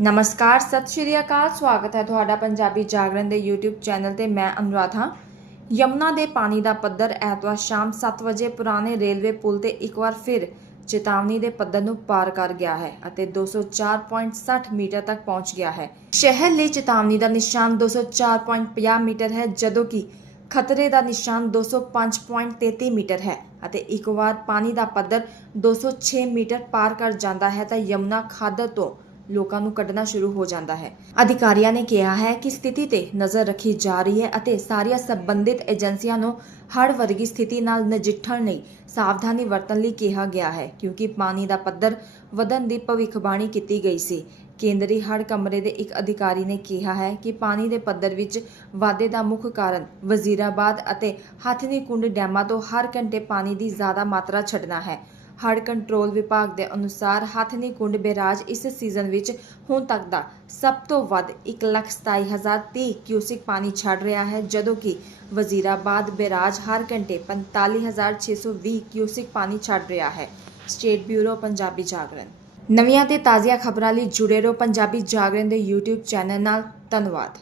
ਨਮਸਕਾਰ, ਸਤਿ ਸ਼੍ਰੀ ਅਕਾਲ, ਸਵਾਗਤ ਹੈ ਤੁਹਾਡਾ ਪੰਜਾਬੀ ਜਾਗਰਣ ਦੇ YouTube ਚੈਨਲ ਤੇ, ਮੈਂ ਅਨੁਰਾਧ। ਹਾਂ ਯਮੁਨਾ ਦੇ ਪਾਣੀ ਦਾ ਪੱਧਰ ਐਤਵਾਰ ਸ਼ਾਮ 7 ਵਜੇ ਪੁਰਾਣੇ ਰੇਲਵੇ ਪੁਲ ਤੇ ਇੱਕ ਵਾਰ ਫਿਰ ਚੇਤਾਵਨੀ ਦੇ ਪੱਧਰ ਨੂੰ ਪਾਰ ਕਰ ਗਿਆ ਹੈ ਅਤੇ 204.60 ਮੀਟਰ ਤੱਕ ਪਹੁੰਚ ਗਿਆ ਹੈ। ਸ਼ਹਿਰ ਲਈ ਚੇਤਾਵਨੀ ਦਾ ਨਿਸ਼ਾਨ 204.50 ਮੀਟਰ ਹੈ, ਜਦੋਂ ਕਿ ਖਤਰੇ ਦਾ ਨਿਸ਼ਾਨ 205.33 ਮੀਟਰ ਹੈ ਅਤੇ ਇੱਕ ਵਾਰ ਪਾਣੀ ਦਾ ਪੱਧਰ 206 ਮੀਟਰ ਪਾਰ ਕਰ ਜਾਂਦਾ ਹੈ ਤਾਂ ਯਮੁਨਾ ਖਾਦਰ ਤੋਂ ਲੋਕਾਂ ਨੂੰ ਕੱਢਣਾ ਸ਼ੁਰੂ ਹੋ ਜਾਂਦਾ ਹੈ। ਅਧਿਕਾਰੀਆਂ ਨੇ ਕਿਹਾ ਹੈ ਕਿ ਸਥਿਤੀ ਤੇ ਨਜ਼ਰ ਰੱਖੀ ਜਾ ਰਹੀ ਹੈ ਅਤੇ ਸਾਰੀਆਂ ਸੰਬੰਧਿਤ ਏਜੰਸੀਆਂ ਨੂੰ ਹੜ੍ਹ ਵਰਗੀ ਸਥਿਤੀ ਨਾਲ ਨਜਿੱਠਣ ਲਈ ਸਾਵਧਾਨੀ ਵਰਤਣ ਲਈ ਕਿਹਾ ਗਿਆ ਹੈ, ਕਿਉਂਕਿ ਪਾਣੀ ਦਾ ਪੱਧਰ ਵਧਣ ਦੀ ਭਵਿੱਖਬਾਣੀ ਕੀਤੀ ਗਈ ਸੀ। ਕੇਂਦਰੀ ਹੜ੍ਹ ਕਮਰੇ ਦੇ ਇੱਕ ਅਧਿਕਾਰੀ ਨੇ ਕਿਹਾ ਹੈ ਕਿ ਪਾਣੀ ਦੇ ਪੱਧਰ ਵਿੱਚ ਵਾਧੇ ਦਾ ਮੁੱਖ ਕਾਰਨ ਵਜ਼ੀਰਾਬਾਦ ਅਤੇ ਹਥਨੀ ਕੁੰਡ ਡੈਮਾਂ ਤੋਂ ਹਰ ਘੰਟੇ ਪਾਣੀ ਦੀ ਜ਼ਿਆਦਾ ਮਾਤਰਾ ਛੱਡਣਾ ਹੈ। ਹੜ ਕੰਟਰੋਲ ਵਿਭਾਗ ਦੇ ਅਨੁਸਾਰ ਹਥਨੀ ਕੁੰਡ ਬੈਰਾਜ ਇਸ ਸੀਜ਼ਨ ਵਿੱਚ ਹੁਣ ਤੱਕ ਦਾ ਸਭ ਤੋਂ ਵੱਧ 1,27,030 ਕਿਊਸਿਕ ਪਾਣੀ ਛੱਡ ਰਿਹਾ ਹੈ ਜਦੋਂ ਕਿ ਵਜ਼ੀਰਾਬਾਦ ਬੈਰਾਜ ਹਰ ਘੰਟੇ 45,620 ਕਿਊਸਿਕ ਪਾਣੀ ਛੱਡ ਰਿਹਾ ਹੈ। State bureau Punjabi Jagran. ਨਵੀਆਂ ਤੇ ਤਾਜ਼ੀਆਂ ਖਬਰਾਂ ਲਈ ਜੁੜੇ ਰਹੋ ਪੰਜਾਬੀ ਜਾਗਰਣ ਦੇ YouTube ਚੈਨਲ ਨਾਲ। ਧੰਨਵਾਦ।